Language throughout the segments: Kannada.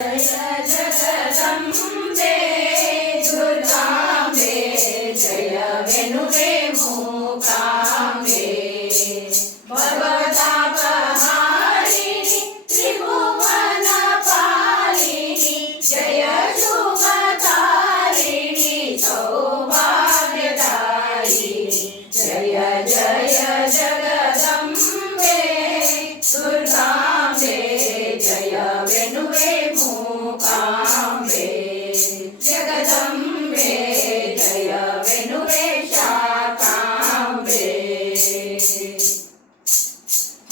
जय जगदम्बे दुर्गांबे जय वेणुवे मूकांबे भवतापहारिणि त्रिभुवन पालिनि जय शुभतारिणि सौभाग्यदायिनि जय जय जगदम्बे दुर्गांबे जय वेणुवे मूकांबे जगदम्बे जय वेणुवे शाकांबे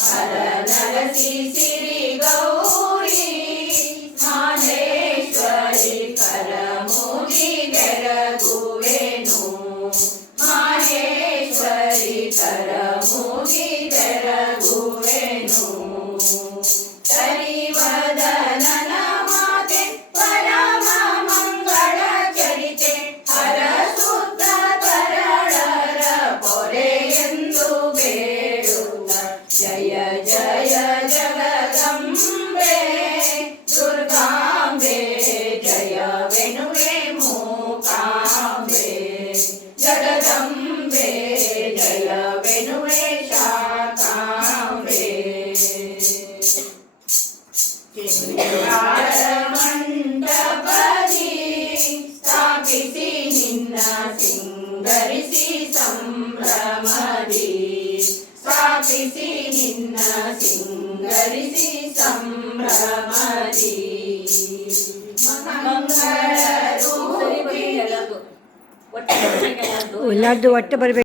हर नरसी सिरि गौरी माहेश्वरी करमुगी बेरगुवेनु माहेश्वरी करमुगी बेरगुवेनु हरिवदनन माते परम मंगल चरिते हरसुತ್ತ तरಳರ ಪೊರೆಯೆಂದು ಬೇಡುತ್ತ ಜಯ ಜಯ ಜಗದಂಬೆ ದುರ್ಗಾಂಬೆ ಜಯ ವೆಣುವೆ ಮೂಕಾಂಬೆ ಜಗದಂಬೆ ಜಯ ವೆಣುವೆ ಶಾಕಾಂಬೆ ಮಂಟಪದಿ ಸ್ಥಾಪಿಸಿ ನಿನ್ನ ಸಿಂಗರಿಸಿ ಸಂಭ್ರಮದಿ ಸ್ಥಾಪಿಸಿ ನಿನ್ನ ಸಿಂಗರಿಸಿ ಸಂಭ್ರಮದಿ ಮಂಗಳ ರೂಪಿ ಎಲ್ಲರದ್ದು ಒಟ್ಟು ಬರಬೇಕು.